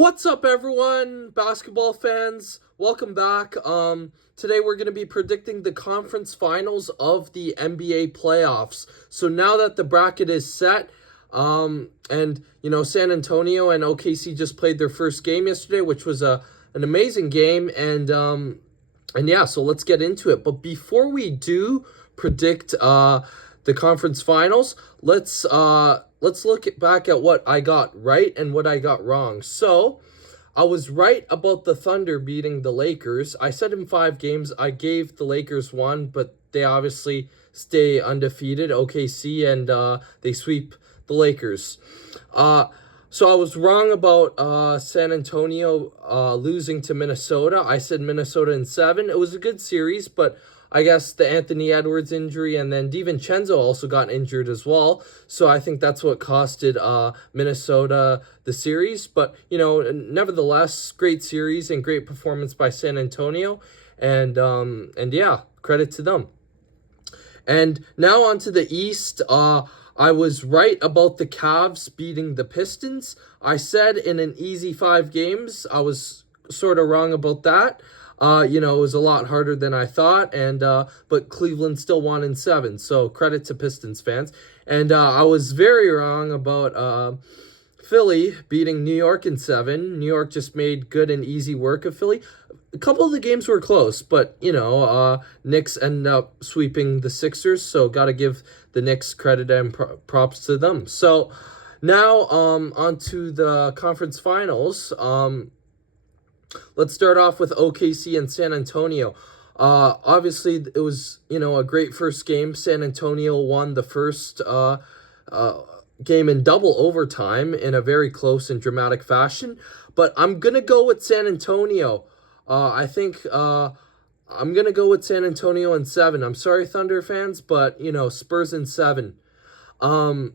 What's up, everyone? Basketball fans, welcome back. Today we're going to be predicting the conference finals of the NBA playoffs. So now that the bracket is set, and San Antonio and OKC just played their first game yesterday, which was an amazing game, and yeah, so let's get into it. But before we do predict the conference finals, let's look back at what I got right and what I got wrong. So I was right about the Thunder beating the Lakers. I said in 5 games, I gave the Lakers one, but they obviously stay undefeated, OKC, and they sweep the Lakers. So I was wrong about San Antonio losing to Minnesota. I said Minnesota in 7. It was a good series, but I guess the Anthony Edwards injury and then DiVincenzo also got injured as well. So I think that's what costed Minnesota the series. But, nevertheless, great series and great performance by San Antonio. And yeah, credit to them. And now on to the East. I was right about the Cavs beating the Pistons. I said in an easy 5 games. I was sort of wrong about that. It was a lot harder than I thought, but Cleveland still won in 7, so credit to Pistons fans. And I was very wrong about Philly beating New York in 7. New York just made good and easy work of Philly. A couple of the games were close, but, Knicks ended up sweeping the Sixers, so got to give the Knicks credit and props to them. So now on to the conference finals. Let's start off with OKC and San Antonio. Obviously, it was, a great first game. San Antonio won the first game in double overtime in a very close and dramatic fashion. But I'm going to go with San Antonio. I think I'm going to go with San Antonio in 7. I'm sorry, Thunder fans, but, Spurs in 7. Now,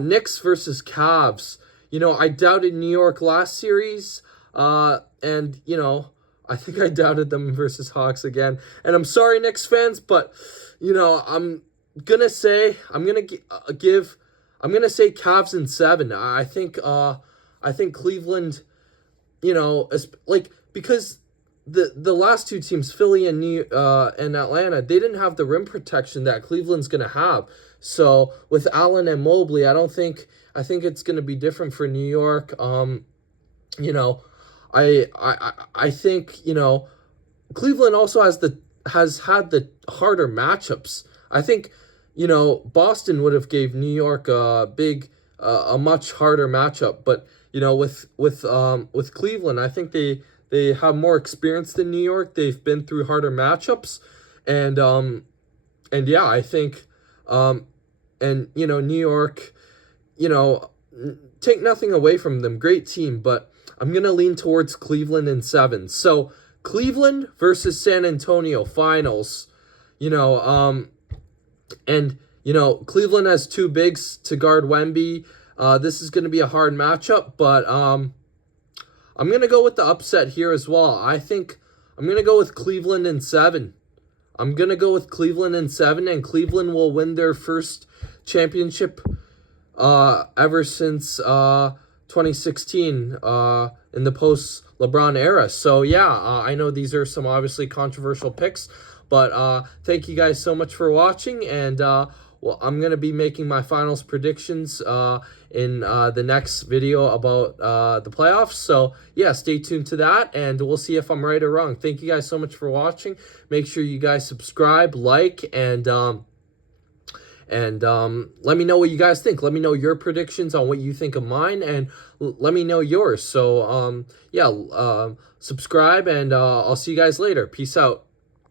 Knicks versus Cavs. I doubted New York last series. And I think I doubted them versus Hawks again. And I'm sorry, Knicks fans, but I'm gonna say Cavs in 7. I think Cleveland, because the last 2 teams, Philly and Atlanta, they didn't have the rim protection that Cleveland's gonna have. So with Allen and Mobley, I think it's gonna be different for New York. I think, Cleveland also has had the harder matchups. I think, Boston would have gave New York a much harder matchup, but with Cleveland, I think they have more experience than New York. They've been through harder matchups, and yeah, I think New York, take nothing away from them, great team, but I'm going to lean towards Cleveland in 7. So, Cleveland versus San Antonio finals. Cleveland has 2 bigs to guard Wemby. This is going to be a hard matchup, but I'm going to go with the upset here as well. I think I'm going to go with Cleveland in 7. I'm going to go with Cleveland in 7, and Cleveland will win their first championship ever since 2016 in the post-LeBron era. So, yeah, I know these are some obviously controversial picks, but thank you guys so much for watching, and I'm going to be making my finals predictions in the next video about the playoffs. So, yeah, stay tuned to that, and we'll see if I'm right or wrong. Thank you guys so much for watching. Make sure you guys subscribe, like, and let me know what you guys think. Let me know your predictions on what you think of mine, and let me know yours. So, subscribe, and I'll see you guys later. Peace out.